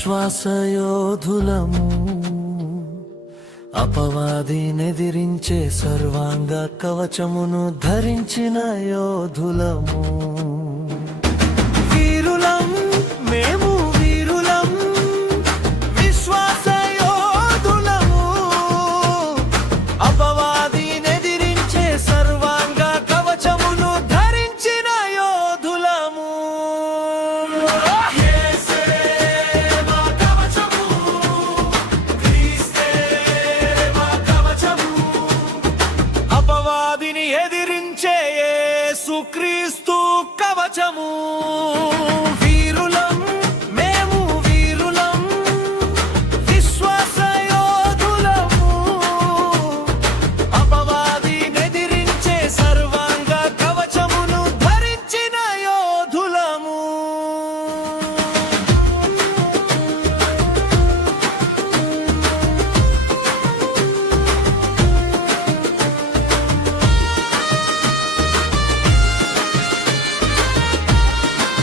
విశ్వాసయోధులము, అపవాదినెదిరించే సర్వాంగ కవచమును ధరించిన యోధులము. వీరులం మేము, వీరులం విశ్వాసయోధులము, అపవాదినెదిరించే సర్వాంగ కవచమును ధరించిన యోధులము. అపవాదిని ఎదిరించే యేసుక్రీస్తు కవచము.